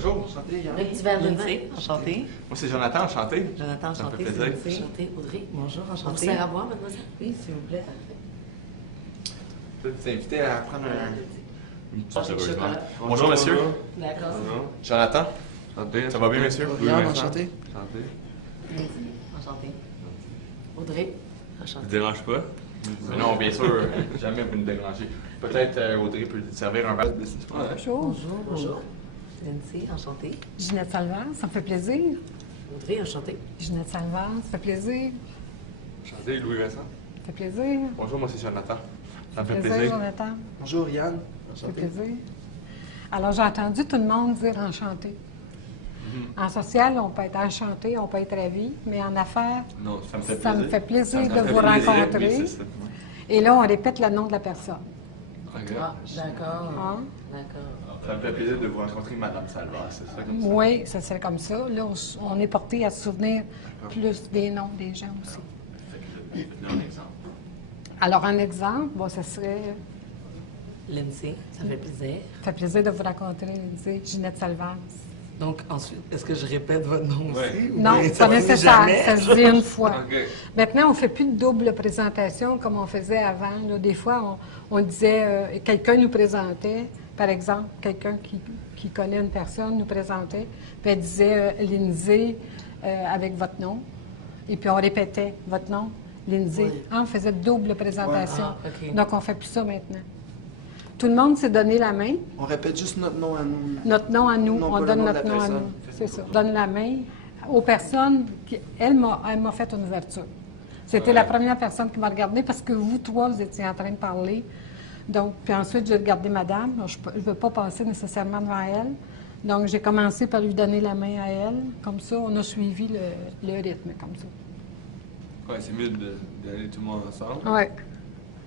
Bonjour. Enchanté, Yann. Le petit verre de vin. Lindsay, enchanté. Moi, c'est Jonathan, enchanté. Jonathan, Ça me enchanté. fait plaisir. Lindsay. Enchanté, Audrey. Bonjour, On vous enchanté. sert à boire, mademoiselle? Oui, s'il vous plaît. Je peux vous inviter à prendre une petite sérieusement. chocolat. Bonjour, monsieur. D'accord. Jonathan. Enchanté. Ça va bien, monsieur? Yann, Vincent. enchanté. Enchanté. Lindsay, enchanté. Audrey, Ça enchanté. te dérange pas? Mais non, bien sûr, jamais vous nous dérangez. Peut-être Audrey peut te servir un verre. Bonjour. Bonjour, bonjour. Lindsay, enchantée. Ginette Salvard, ça me fait plaisir. Audrey, enchantée. Ginette Salvard, ça fait plaisir. Enchanté, Louis-Vincent. Ça fait plaisir. Bonjour, moi, c'est Jonathan. Ça me fait plaisir, plaisir. Jonathan. Bonjour, Yann. Ça fait Enchanté. plaisir. Alors, j'ai entendu tout le monde dire enchanté. En social, on peut être enchanté, on peut être ravi, mais en affaires, Non, ça me fait ça plaisir. me fait plaisir Ça me de fait vous plaisir, rencontrer. oui, c'est ça. Et là, on répète le nom de la personne. Ah, Regarde. d'accord. Hein? D'accord. Ça me fait plaisir de vous rencontrer, Madame Salva, c'est ça comme ça? Oui, ça serait comme ça. Là, on est porté à se souvenir plus des noms des gens aussi. Fait que je donne un exemple. Alors, un exemple, bon, ça serait... Lindsay, ça fait plaisir. Ça fait plaisir de vous rencontrer, Ginette Salvard. Donc, ensuite, est-ce que je répète votre nom aussi? Ouais. ou Non, bien c'est pas ça finit nécessaire. jamais? Ça se dit une fois. OK. Maintenant, on ne fait plus de double présentation comme on faisait avant. Là. Des fois, on disait, quelqu'un nous présentait, par exemple, quelqu'un qui connaît une personne nous présentait, puis elle disait Lindsay avec votre nom. Et puis on répétait votre nom, Lindsay. Oui. On faisait double présentation. Ah, OK. Donc, on ne fait plus ça maintenant. Tout le monde s'est donné la main. On répète juste notre nom à nous. Notre nom à nous, Non, pas on le donne nom de notre la nom à personne. nous. C'est ça. Donne la main aux personnes qui. Elle m'a fait une ouverture. C'était la première personne qui m'a regardée parce que vous trois, vous étiez en train de parler. Donc, puis ensuite, j'ai regardé madame. Je ne veux pas passer nécessairement devant elle. Donc, j'ai commencé par lui donner la main à elle. Comme ça, on a suivi le rythme, comme ça. Ouais, c'est mieux d'aller tout le monde ensemble. Oui.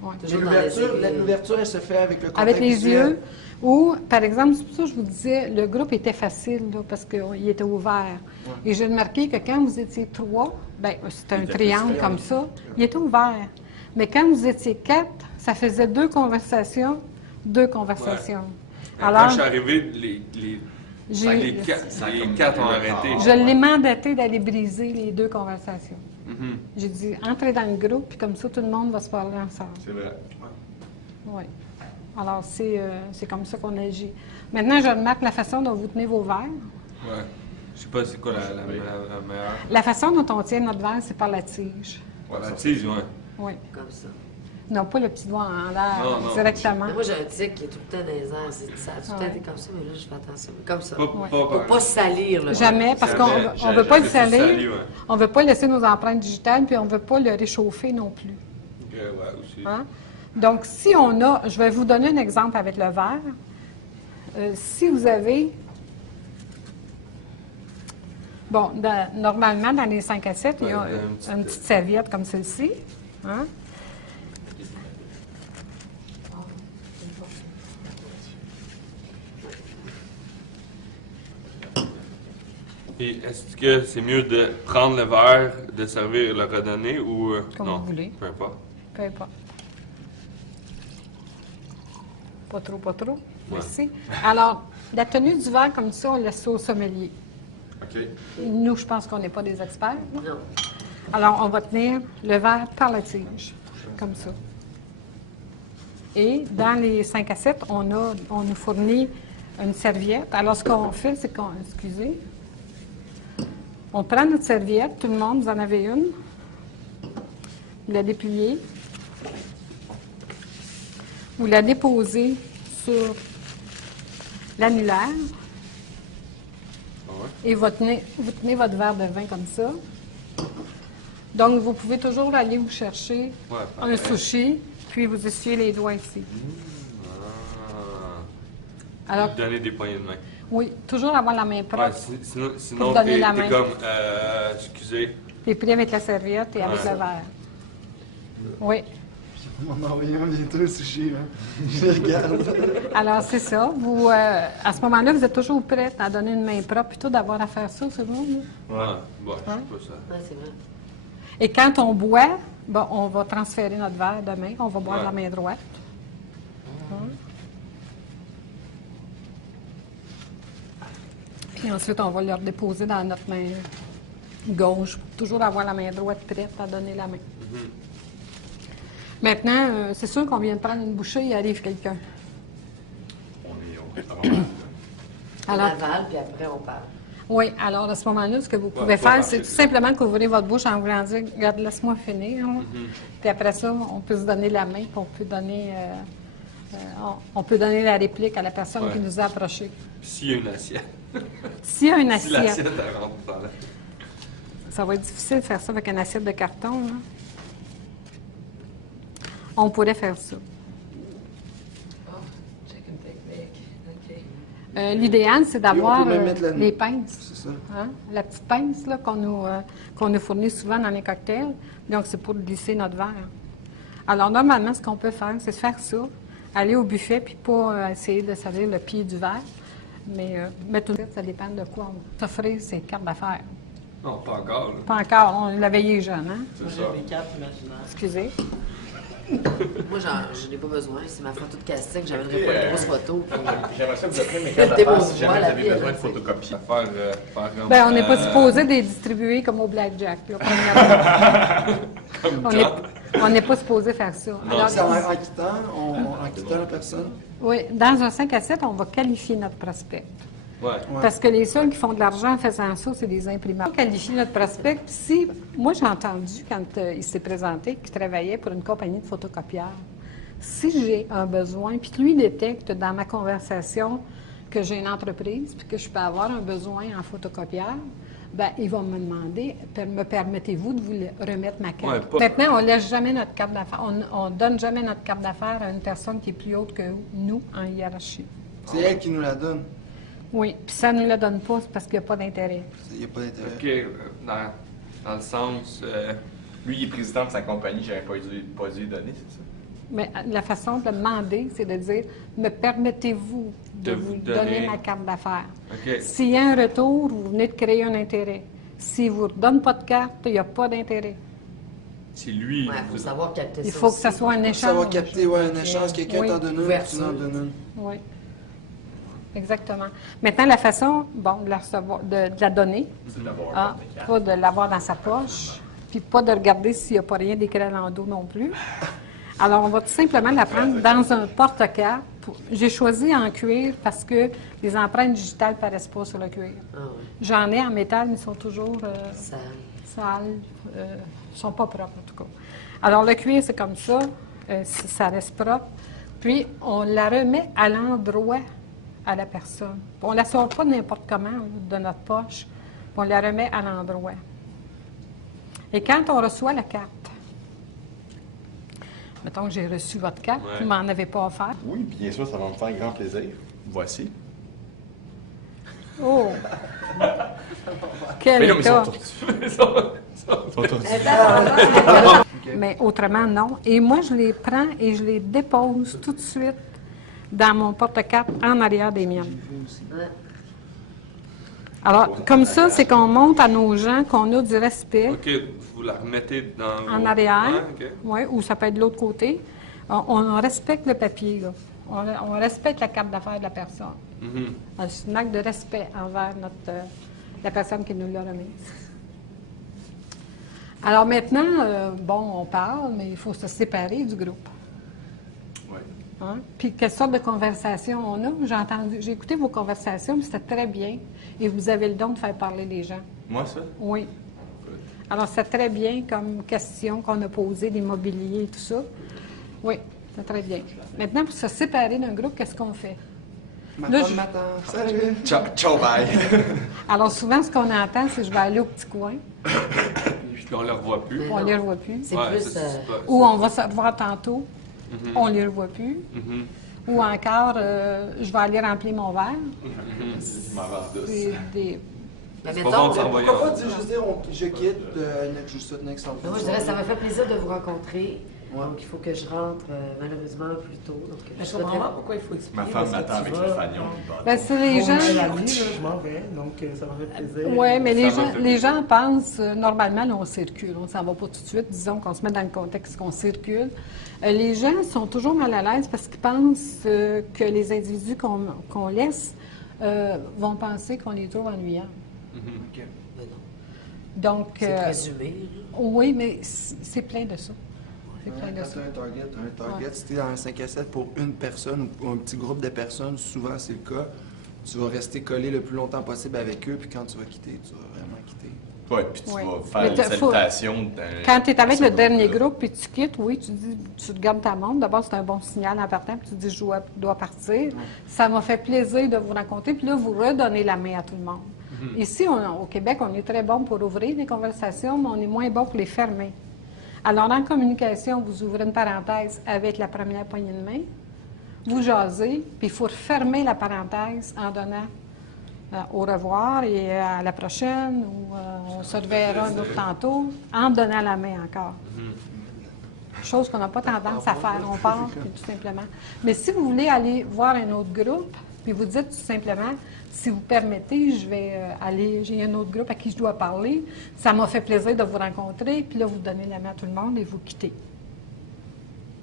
Et Toujours dans les yeux. l'ouverture, elle se fait avec le contact Avec les visuel. yeux. Ou, par exemple, c'est pour ça que je vous disais, le groupe était facile, là, parce qu'il était ouvert. Et j'ai remarqué que quand vous étiez trois, ben c'était un était triangle plus comme ça, il était ouvert. Mais quand vous étiez quatre, ça faisait deux conversations. Quand je suis arrivé, J'ai- les quatre ont arrêté. je l'ai mandaté d'aller briser les deux conversations. Mhm. J'ai dit, entrez dans le groupe, puis comme ça, tout le monde va se parler ensemble. C'est vrai. Oui. Alors, c'est comme ça qu'on agit. Maintenant, je remarque la façon dont vous tenez vos verres. Ouais. Je sais pas c'est quoi la meilleure. La façon dont on tient notre verre, c'est par la tige. Ouais, la tige, ouais. Oui. Comme ça. Non, pas le petit doigt en l'air, Non, non. directement. Mais moi, j'ai un tic qui est tout le temps dans les airs. Ça a tout le temps été comme ça, mais là, je fais attention. Comme ça. Pas, Ouais. Pour pas se salir, là. Jamais, parce qu'on Jamais, ne veut pas le jamais salir, sali, ouais. on ne veut pas laisser nos empreintes digitales, puis on ne veut pas le réchauffer non plus. Ouais, aussi. Hein? Donc, si on a, je vais vous donner un exemple avec le verre. Si vous avez, bon, normalement, dans les 5 à 7, il y a Ouais, une petite serviette comme celle-ci. Hein? Et est-ce que c'est mieux de prendre le verre, de servir et le redonner ou Comme non? vous voulez. Peu importe. Peu importe. Pas trop, pas trop. Merci. Alors, la tenue du verre comme ça, on laisse ça au sommelier. OK. Nous, je pense qu'on n'est pas des experts. là. Non. Alors, on va tenir le verre par la tige, comme ça. Et dans les 5 à 7, on nous fournit une serviette. Alors, ce qu'on fait, c'est qu'on... Excusez. On prend notre serviette, tout le monde, vous en avez une. Vous la dépliez. Vous la déposez sur l'annulaire. Ah ouais? Et vous tenez votre verre de vin comme ça. Donc, vous pouvez toujours aller vous chercher Ouais, un pareil. sushi, puis vous essuyez les doigts ici. Ah. Alors, Donner des poignées de main. oui, toujours avoir la main Ouais, propre. sinon donner t'es la main. comme, excusez. Et pris avec la serviette et avec Ouais. le verre. Oui. On m'en envoie un bientôt le sushi, hein. Je les regarde. Alors, c'est ça. Vous, à ce moment-là, vous êtes toujours prête à donner une main propre, plutôt d'avoir à faire ça, c'est bon? là? Ouais, bon, je Hein? sais pas ça. Ouais, c'est vrai. Et quand on boit, bon, on va transférer notre verre de main, on va boire de la Ouais. main droite. Et ensuite, on va leur déposer dans notre main gauche pour toujours avoir la main droite prête à donner la main. Maintenant, c'est sûr qu'on vient de prendre une bouchée, il arrive quelqu'un. On est avant. On Alors, avale, puis après, on parle. oui, alors à ce moment-là, ce que vous pouvez Ouais, faire, pas c'est marcher, tout simplement qu'ouvrir votre bouche en voulant dire « Regarde, laisse-moi finir. Puis après ça, on peut se donner la main, puis on peut donner, on peut donner la réplique à la personne Ouais. qui nous a approchés. S'il y a une assiette. S'il y a une Si assiette, l'assiette, elle rentre dans la... ça va être difficile de faire ça avec une assiette de carton. Hein. On pourrait faire ça. Oh, chicken technique. OK. L'idéal, c'est d'avoir peut même mettre la- les pinces. C'est ça. Hein? La petite pince là, qu'on nous fournit souvent dans les cocktails. Donc, c'est pour glisser notre verre. Alors, normalement, ce qu'on peut faire, c'est faire ça, aller au buffet, puis pas essayer de servir le pied du verre. Mais tout de suite, ça dépend de quoi on s'offrir ces cartes d'affaires. Non, pas encore, là. Pas encore, on l'a veillé jeune, hein? C'est Moi, ça. j'ai des cartes imaginaires. Excusez. Moi, je n'ai pas besoin. C'est ma photo de casting. J'amènerai pas de grosses photos. puis- J'aimerais ça vous offrir mes cartes T'es d'affaires bon, si jamais voilà, vous avez puis, besoin de c'est- photocopies. Faire comme... Ben, on n'est pas supposé de les distribuer comme au blackjack, là, premièrement. Comme On John. n'est- On n'est pas supposé faire ça. Alors, C'est en quittant la personne. oui, dans un 5 à 7, on va qualifier notre prospect. Ouais. Ouais. Parce que les seuls qui font de l'argent en faisant ça, c'est des imprimeurs. On qualifie notre prospect. Puis si, moi, j'ai entendu, quand il s'est présenté, qu'il travaillait pour une compagnie de photocopieurs. Si j'ai un besoin, puis que lui détecte dans ma conversation que j'ai une entreprise, puis que je peux avoir un besoin en photocopieur, ben il va me demander, me permettez-vous de vous remettre ma carte? Ouais, pas- Maintenant, on ne laisse jamais notre carte d'affaires. On ne donne jamais notre carte d'affaires à une personne qui est plus haute que nous en hiérarchie. C'est elle qui nous la donne. Oui, puis ça ne nous la donne pas, c'est parce qu'il n'y a pas d'intérêt. Il n'y a pas d'intérêt. OK, dans le sens... Lui, il est président de sa compagnie, j'avais pas dû lui donner, c'est ça? Mais la façon de le demander, c'est de dire me permettez-vous de De vous vous donner donner ma carte d'affaires? OK. S'il y a un retour, vous venez de créer un intérêt. S'il ne vous redonne pas de carte, il n'y a pas d'intérêt. C'est lui... Ouais, il faut savoir capter ça. Il faut que ça aussi. soit un échange. Ça va capter un échange. Quelqu'un Oui. t'en donne une, tu Ouverture. en donnes une. Oui. Exactement. Maintenant, la façon, de la recevoir, de la donner, C'est d'avoir un ah, porte-carte. pas de l'avoir dans sa poche, puis pas de regarder s'il n'y a pas rien d'écrit à l'endos non plus. Alors, on va tout simplement la prendre dans un porte-carte. J'ai choisi en cuir parce que les empreintes digitales ne paraissent pas sur le cuir. Ah ouais. J'en ai en métal, mais ils sont toujours Ça... sales, ils ne sont pas propres en tout cas. Alors, le cuir, c'est comme ça, ça reste propre. Puis, on la remet à l'endroit à la personne. On ne la sort pas n'importe comment là, de notre poche, puis on la remet à l'endroit. Et quand on reçoit la carte, mettons que j'ai reçu votre carte, Ouais. vous ne m'en avez pas offert. Oui, bien sûr, ça va me faire grand plaisir. Voici. Oh! Quel Mais non, mais ils état! sont tous- Mais autrement, non. Et moi, je les prends et je les dépose tout de suite dans mon porte-carte en arrière des miennes. Ouais. Alors, comme ça, c'est qu'on montre à nos gens qu'on a du respect OK, vous la remettez dans... en vos- arrière, Ouais, OK. ouais, ou ça peut être de l'autre côté. On respecte le papier, là. On respecte la carte d'affaires de la personne. Mhm. C'est un acte de respect envers la personne qui nous l'a remise. Alors maintenant, on parle, mais il faut se séparer du groupe. Ouais. Hein? Puis quelle sorte de conversation on a? J'ai écouté vos conversations, mais c'était très bien. Et vous avez le don de faire parler les gens. Moi, ça? Oui. Alors, c'est très bien comme question qu'on a posée, l'immobilier et tout ça. Oui, c'est très bien. Maintenant, pour se séparer d'un groupe, qu'est-ce qu'on fait? Là, je- Salut. Ciao, ciao, bye. Alors, souvent, ce qu'on entend, c'est je vais aller au petit coin, Puis on le revoit plus. on ne les revoit plus. C'est Ouais, plus... c'est pas- Ou on va se revoir tantôt, on ne les revoit plus. Mhm. Ou encore, je vais aller remplir mon verre. Je m'en vais en douce. C'est des... Mais C'est mettons, pas bon de moi, s'envoyer Pourquoi en- pas dire juste dire je quitte, juste ça, next time. je dirais, ça m'a fait plaisir de vous rencontrer. Ouais. Donc, il faut que je rentre malheureusement plus tôt. Donc, Je souhaiterais- comprends pas pourquoi il faut expliquer. Ma femme parce que m'attend tu avec vas le fanion dans- puis le bâton. Ben, c'est les Pour gens... la vie, là, je m'en vais, donc ça m'a fait plaisir. Oui, mais les Ça va gens, faire les gens pensent, normalement, là, on circule. On ne s'en va pas tout de suite. Disons qu'on se met dans le contexte qu'on circule. Les gens sont toujours mal à l'aise parce qu'ils pensent que les individus qu'on laisse vont penser qu'on les trouve ennuyants. Mais non. Donc, C'est présumé, là. oui, mais c'est plein de ça. C'est plein de Quand ça. tu as un target, si tu es dans un 5 à 7 pour une personne ou un petit groupe de personnes, souvent c'est le cas, tu vas rester collé le plus longtemps possible avec eux, puis quand tu vas quitter, tu vas vraiment quitter. Ouais, puis tu Ouais. vas faire Mais les faut- salutations. Quand tu es avec ce le dernier groupe-là. groupe puis tu quittes, oui, tu dis, tu te gardes ta montre. D'abord, c'est un bon signal en partant, puis tu dis, dois partir. Ça m'a fait plaisir de vous rencontrer, puis là, vous redonnez la main à tout le monde. Ici, au Québec, on est très bon pour ouvrir les conversations, mais on est moins bon pour les fermer. Alors, en communication, vous ouvrez une parenthèse avec la première poignée de main, vous jasez, puis il faut refermer la parenthèse en donnant au revoir et à la prochaine, ou on se reverra un autre tantôt, en donnant la main encore. Chose qu'on n'a pas tendance à faire, on part, puis tout simplement. Mais si vous voulez aller voir un autre groupe, puis vous dites tout simplement, si vous permettez, je vais aller, j'ai un autre groupe à qui je dois parler, ça m'a fait plaisir de vous rencontrer, puis là, vous donnez la main à tout le monde et vous quittez.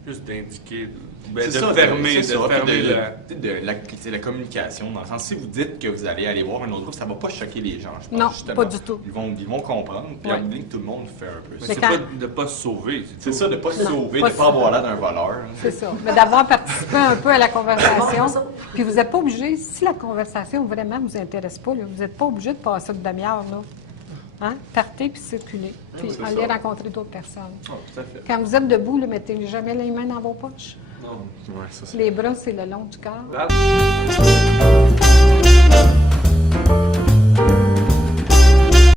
Juste d'indiquer, C'est de ça, fermer, c'est de ça, fermer puis la... c'est la communication. Dans le sens, si vous dites que vous allez aller voir un autre groupe, ça ne va pas choquer les gens, je pense. Non, justement. pas du tout. Ils vont comprendre, puis Ouais. en bout de ligne, tout le monde fait un peu Mais ça. c'est quand- pas de pas se sauver, C'est tout. ça, de ne pas se Non, sauver, pas de ne pas se- avoir l'air d'un voleur. C'est ça. Mais d'avoir participé un peu à la Bon, conversation. ça. Puis vous n'êtes pas obligé, si la conversation vraiment ne vous intéresse pas, là, vous n'êtes pas obligé de passer une demi-heure, là. Hein? Partez puis circulez. Puis c'est allez ça. rencontrer d'autres personnes. Ah, tout à fait. Quand vous êtes debout, ne mettez jamais les mains dans vos poches. Non. Ouais, ça, c'est- Les bras, c'est le long du corps. Val?